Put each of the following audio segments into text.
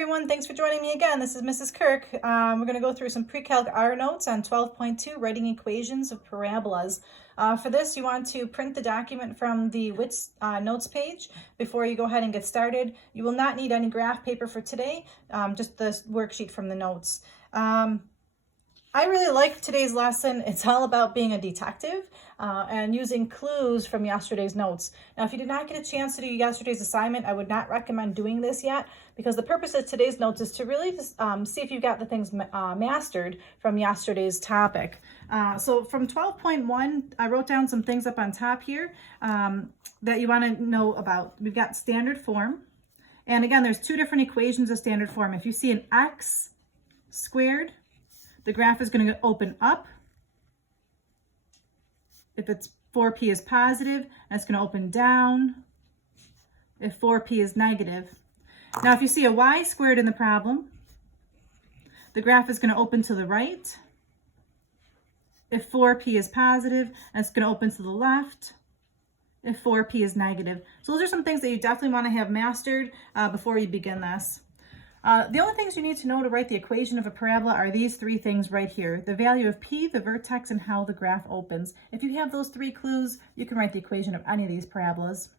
everyone, thanks for joining me again. This is Mrs. Kirk. We're going to go through some pre-calc R notes on 12.2, writing equations of parabolas. For this, you want to print the document from the WITS notes page before you go ahead and get started. You will not need any graph paper for today, just the worksheet from the notes. I really like today's lesson. It's all about being a detective and using clues from yesterday's notes. Now, if you did not get a chance to do yesterday's assignment, I would not recommend doing this yet, because the purpose of today's notes is to really just see if you got the things mastered from yesterday's topic. So from 12.1, I wrote down some things up on top here that you want to know about. We've got standard form. And again, there's two different equations of standard form. If you see an x squared, the graph is going to open up. If it's 4p is positive, and it's going to open down if 4p is negative. Now, if you see a y squared in the problem, the graph is going to open to the right if 4p is positive, and it's going to open to the left if 4p is negative. So those are some things that you definitely want to have mastered before you begin this. The only things you need to know to write the equation of a parabola are these three things right here: the value of p, the vertex, and how the graph opens. If you have those three clues, you can write the equation of any of these parabolas.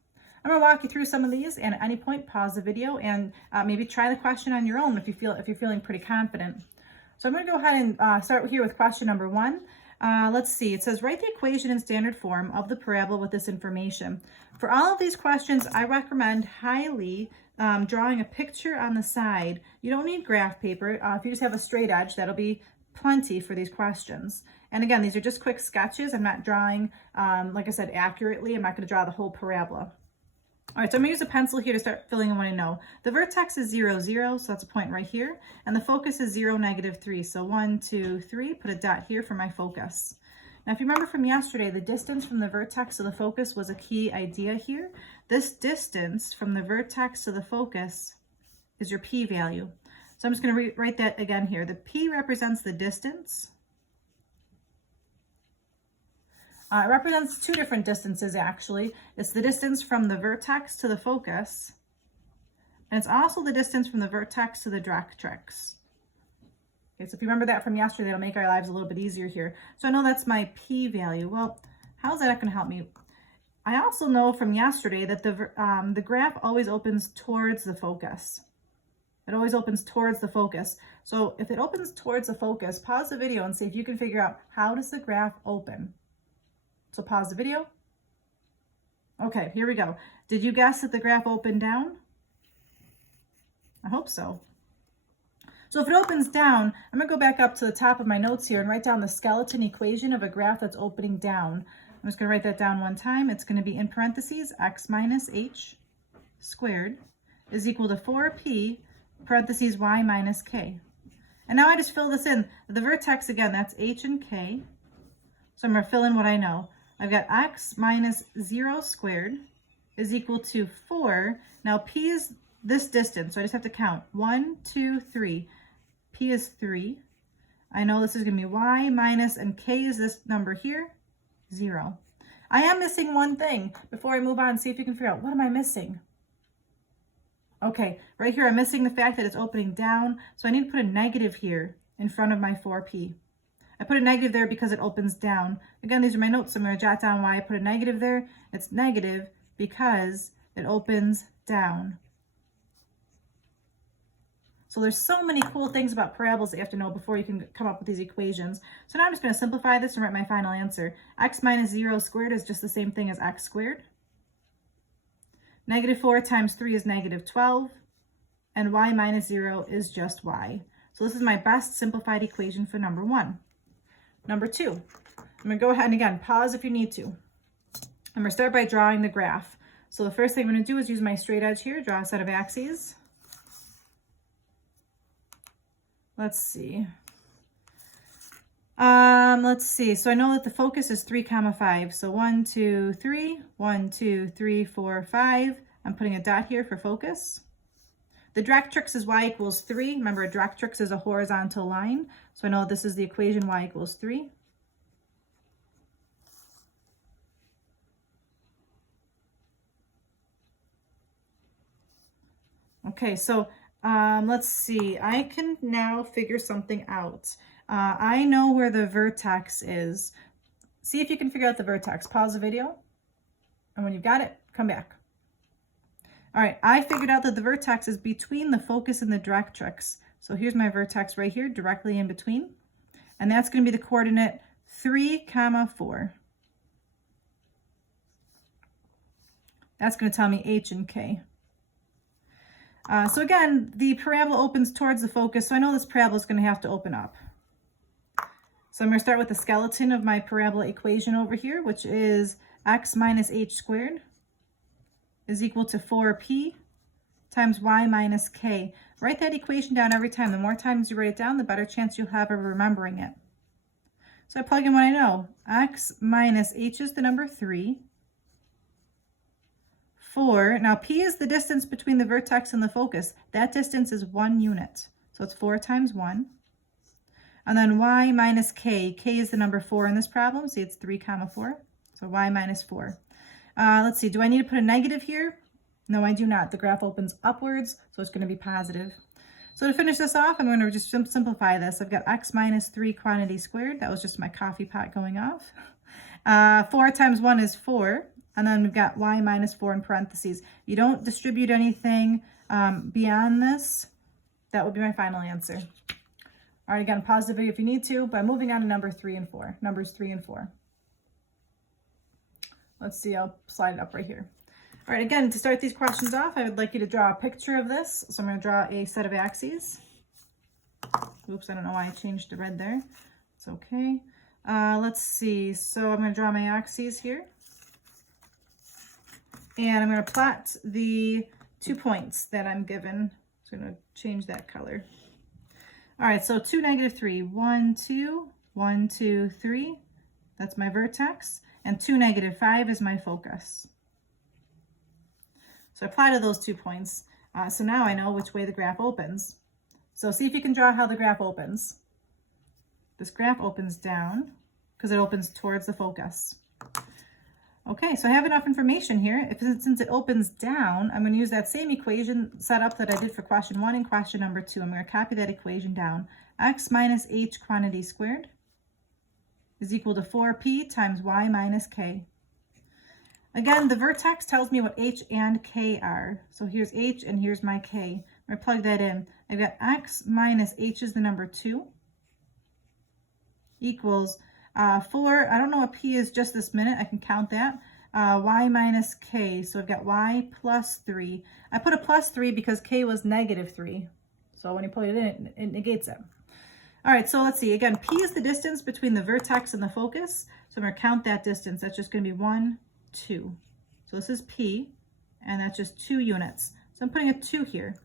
I'm going to walk you through some of these, and at any point pause the video and maybe try the question on your own if you're feeling pretty confident. So I'm going to go ahead and start here with question number 1. Let's see. It says, write the equation in standard form of the parabola with this information. For all of these questions, I recommend highly drawing a picture on the side. You don't need graph paper. If you just have a straight edge, that'll be plenty for these questions. And again, these are just quick sketches. I'm not drawing, like I said, accurately. I'm not going to draw the whole parabola. All right, so I'm going to use a pencil here to start filling in what I know. The vertex is 0, 0, so that's a point right here. And the focus is 0, -3. So 1, 2, 3, put a dot here for my focus. Now, if you remember from yesterday, the distance from the vertex to the focus was a key idea here. This distance from the vertex to the focus is your p-value. So I'm just going to write that again here. The p represents the distance. It represents two different distances, actually. It's the distance from the vertex to the focus, and it's also the distance from the vertex to the directrix. Okay, so if you remember that from yesterday, it'll make our lives a little bit easier here. So I know that's my p-value. Well, how's that going to help me? I also know from yesterday that the graph always opens towards the focus. It always opens towards the focus. So if it opens towards the focus, pause the video and see if you can figure out, how does the graph open? So pause the video. Okay, here we go. Did you guess that the graph opened down? I hope so. So if it opens down, I'm going to go back up to the top of my notes here and write down the skeleton equation of a graph that's opening down. I'm just going to write that down one time. It's going to be in parentheses, x minus h squared is equal to 4p parentheses y minus k. And now I just fill this in. The vertex, again, that's h and k. So I'm going to fill in what I know. I've got x minus 0 squared is equal to 4. Now p is this distance, so I just have to count. 1, 2, 3. P is 3. I know this is going to be y minus, and k is this number here, 0. I am missing one thing. Before I move on, see if you can figure out, what am I missing? Okay, right here I'm missing the fact that it's opening down, so I need to put a negative here in front of my 4p. I put a negative there because it opens down. Again, these are my notes, so I'm going to jot down why I put a negative there. It's negative because it opens down. So there's so many cool things about parabolas that you have to know before you can come up with these equations. So now I'm just going to simplify this and write my final answer. X minus 0 squared is just the same thing as x squared. -4 times 3 is -12. And y minus 0 is just y. So this is my best simplified equation for number 1. Number 2, I'm going to go ahead and again, pause if you need to. I'm going to start by drawing the graph. So the first thing I'm going to do is use my straight edge here, draw a set of axes. Let's see. So I know that the focus is 3, 5. So 1, 2, 3, 1, 2, 3, 4, 5. I'm putting a dot here for focus. The directrix is y equals 3. Remember, a directrix is a horizontal line. So I know this is the equation y equals 3. Okay, so Let's see. I can now figure something out. I know where the vertex is. See if you can figure out the vertex. Pause the video. And when you've got it, come back. All right, I figured out that the vertex is between the focus and the directrix. So here's my vertex right here, directly in between. And that's going to be the coordinate 3, 4. That's going to tell me H and K. So again, the parabola opens towards the focus, so I know this parabola is going to have to open up. So I'm going to start with the skeleton of my parabola equation over here, which is x minus h squared is equal to 4p times y minus k. Write that equation down every time. The more times you write it down, the better chance you'll have of remembering it. So I plug in what I know. X minus h is the number 3. 4. Now p is the distance between the vertex and the focus. That distance is 1 unit. So it's 4 times 1. And then y minus k. K is the number 4 in this problem. See, it's 3, 4. So y minus 4. Let's see. Do I need to put a negative here? No, I do not. The graph opens upwards, so it's going to be positive. So to finish this off, I'm going to just simplify this. I've got x minus 3 quantity squared. That was just my coffee pot going off. 4 times 1 is 4. And then we've got y minus 4 in parentheses. You don't distribute anything beyond this. That would be my final answer. All right, again, pause the video if you need to, but moving on to numbers 3 and 4. Let's see, I'll slide it up right here. All right, again, to start these questions off, I would like you to draw a picture of this. So I'm going to draw a set of axes. Oops, I don't know why I changed the red there. It's okay. Let's see. So I'm going to draw my axes here. And I'm going to plot the 2 points that I'm given. So I'm going to change that color. All right, so 2, -3. 1, 2, 1, 2, 3. That's my vertex. And 2, -5 is my focus. So I plotted those 2 points. So now I know which way the graph opens. So see if you can draw how the graph opens. This graph opens down because it opens towards the focus. Okay, so I have enough information here. Since it opens down, I'm going to use that same equation setup that I did for question 1 and question number 2. I'm going to copy that equation down. X minus h quantity squared is equal to 4p times y minus k. Again, the vertex tells me what h and k are. So here's h and here's my k. I'm going to plug that in. I've got x minus h is the number 2 equals 4, I don't know what p is just this minute. I can count that. Y minus k. So I've got y plus 3. I put a plus 3 because k was -3. So when you put it in, it negates it. All right, so let's see. Again, p is the distance between the vertex and the focus. So I'm going to count that distance. That's just going to be 1, 2. So this is p, and that's just 2 units. So I'm putting a 2 here.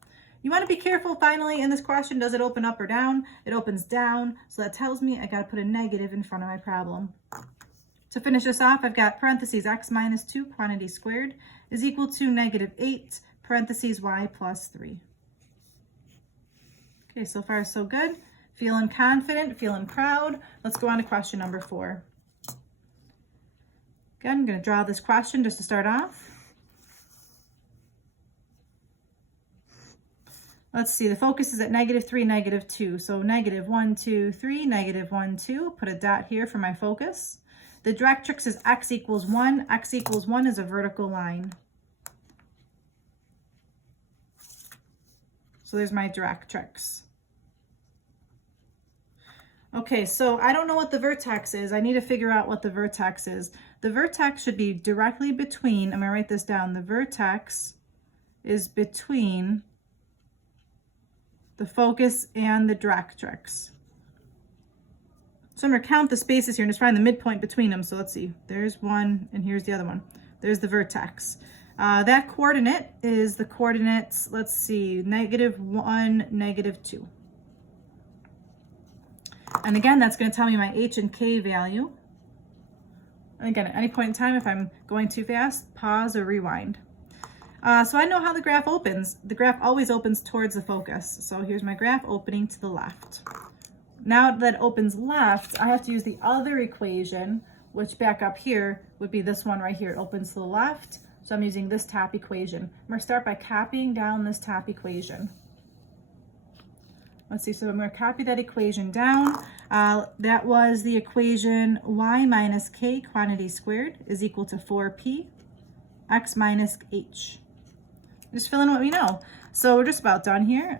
You want to be careful, finally, in this question. Does it open up or down? It opens down, so that tells me I got to put a negative in front of my problem. To finish this off, I've got parentheses x minus 2 quantity squared is equal to -8 parentheses y plus 3. Okay, so far so good. Feeling confident, feeling proud. Let's go on to question number 4. Again, I'm going to draw this question just to start off. Let's see, the focus is at -3, -2. So -1, 2, 3, -1, 2. Put a dot here for my focus. The directrix is x equals 1. X equals 1 is a vertical line. So there's my directrix. Okay, so I don't know what the vertex is. I need to figure out what the vertex is. The vertex should be directly between, I'm going to write this down. The vertex is between the focus and the directrix. So I'm going to count the spaces here and just find the midpoint between them. So let's see. There's one, and here's the other one. There's the vertex. That coordinate is the coordinates, let's see, -1, -2. And again, that's going to tell me my h and k value. And again, at any point in time, if I'm going too fast, pause or rewind. So I know how the graph opens. The graph always opens towards the focus. So here's my graph opening to the left. Now that it opens left, I have to use the other equation, which back up here would be this one right here. It opens to the left. So I'm using this top equation. I'm going to start by copying down this top equation. Let's see, so I'm going to copy that equation down. That was the equation y minus k quantity squared is equal to 4p x minus h. Just fill in what we know. So we're just about done here.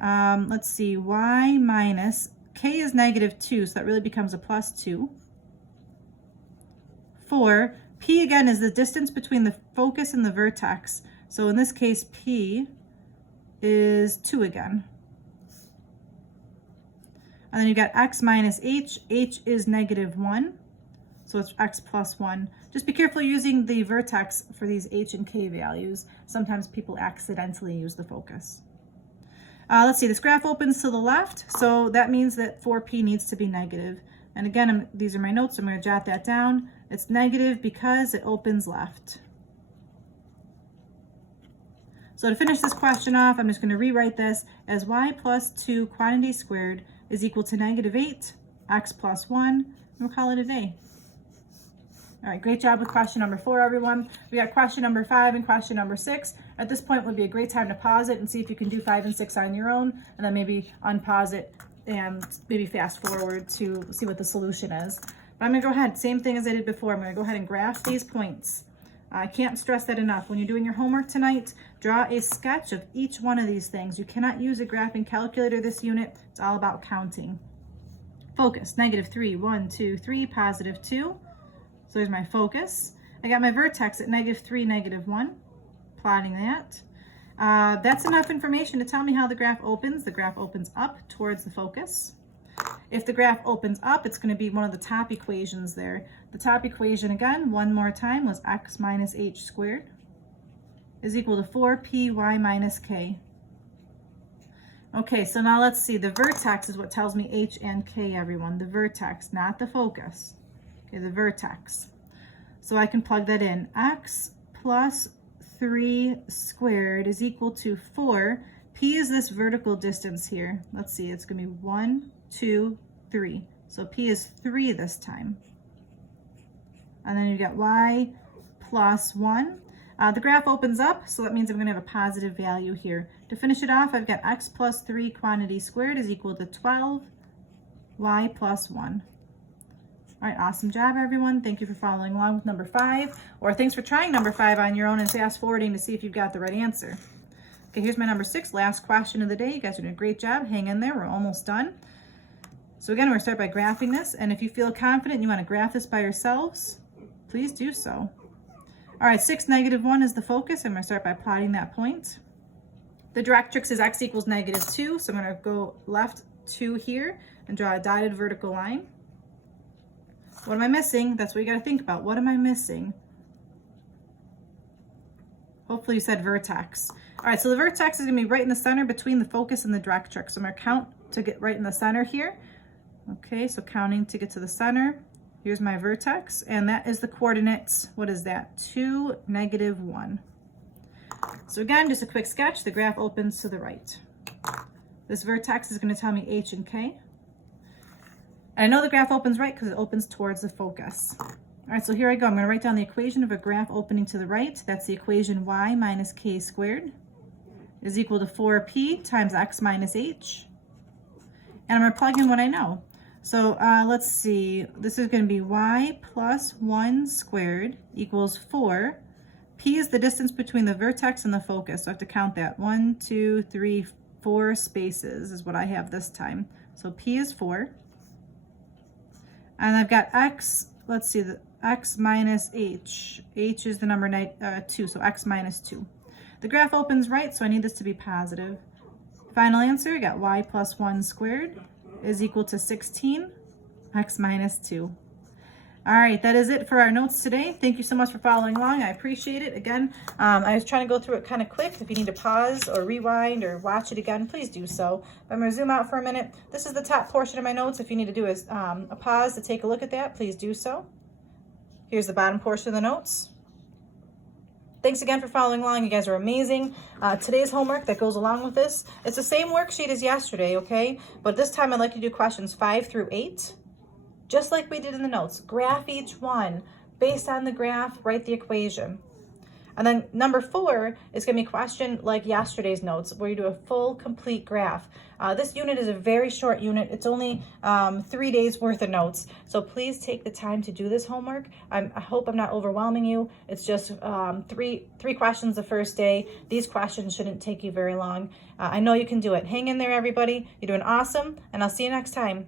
Let's see, y minus k is -2, so that really becomes a +2. 4, p again is the distance between the focus and the vertex. So in this case, p is 2 again. And then you got x minus h. H is -1, so it's x plus 1. Just be careful using the vertex for these h and k values. Sometimes people accidentally use the focus. Let's see, this graph opens to the left, so that means that 4p needs to be negative. And again, these are my notes, so I'm going to jot that down. It's negative because it opens left. So to finish this question off, I'm just going to rewrite this as y plus 2 quantity squared is equal to -8, x plus 1, and we'll call it a day. All right, great job with question number 4, everyone. We got question number 5 and question number 6. At this point would be a great time to pause it and see if you can do 5 and 6 on your own, and then maybe unpause it and maybe fast forward to see what the solution is. But I'm gonna go ahead, same thing as I did before. I'm gonna go ahead and graph these points. I can't stress that enough. When you're doing your homework tonight, draw a sketch of each one of these things. You cannot use a graphing calculator this unit. It's all about counting. Focus, -3, 1, 2, 3, +2. So there's my focus. I got my vertex at -3, -1, plotting that. That's enough information to tell me how the graph opens. The graph opens up towards the focus. If the graph opens up, it's going to be one of the top equations there. The top equation, again, one more time, was x minus h squared is equal to 4p y minus k. Okay, so now let's see. The vertex is what tells me h and k, everyone. The vertex, not the focus. Okay, the vertex. So I can plug that in. X plus 3 squared is equal to 4. P is this vertical distance here. Let's see, it's going to be 1, 2, 3. So P is 3 this time. And then you got y plus 1. The graph opens up, so that means I'm going to have a positive value here. To finish it off, I've got x plus 3 quantity squared is equal to 12, y plus 1. All right, awesome job, everyone. Thank you for following along with number 5, or thanks for trying number 5 on your own and fast forwarding to see if you've got the right answer. Okay, here's my number 6, last question of the day. You guys are doing a great job. Hang in there. We're almost done. So again, we're going to start by graphing this, and if you feel confident and you want to graph this by yourselves, please do so. All right, 6, -1 is the focus. I'm going to start by plotting that point. The directrix is x equals -2, so I'm going to go left 2 here and draw a dotted vertical line. What am I missing? That's what you got to think about. What am I missing? Hopefully you said vertex. All right, so the vertex is going to be right in the center between the focus and the directrix. So I'm going to count to get right in the center here. Okay, so counting to get to the center. Here's my vertex, and that is the coordinates. What is that? 2, -1. So again, just a quick sketch. The graph opens to the right. This vertex is going to tell me h and k. And I know the graph opens right because it opens towards the focus. All right, so here I go. I'm going to write down the equation of a graph opening to the right. That's the equation y minus k squared is equal to 4p times x minus h. And I'm going to plug in what I know. So let's see. This is going to be y plus 1 squared equals 4. P is the distance between the vertex and the focus. So I have to count that. 1, 2, 3, 4 spaces is what I have this time. So P is 4. And I've got x, let's see, the x minus h. H is the number 2, so x minus 2. The graph opens right, so I need this to be positive. Final answer, I got y plus 1 squared is equal to 16, x minus 2. All right, that is it for our notes today. Thank you so much for following along. I appreciate it. Again, I was trying to go through it kind of quick. If you need to pause or rewind or watch it again, please do so. But I'm going to zoom out for a minute. This is the top portion of my notes. If you need to do a pause to take a look at that, please do so. Here's the bottom portion of the notes. Thanks again for following along. You guys are amazing. Today's homework that goes along with this, it's the same worksheet as yesterday, okay? But this time I'd like to do questions 5 through 8. Just like we did in the notes, graph each one. Based on the graph, write the equation. And then number 4 is going to be a question like yesterday's notes, where you do a full, complete graph. This unit is a very short unit. It's only 3 days worth of notes. So please take the time to do this homework. I hope I'm not overwhelming you. It's just three questions the first day. These questions shouldn't take you very long. I know you can do it. Hang in there, everybody. You're doing awesome, and I'll see you next time.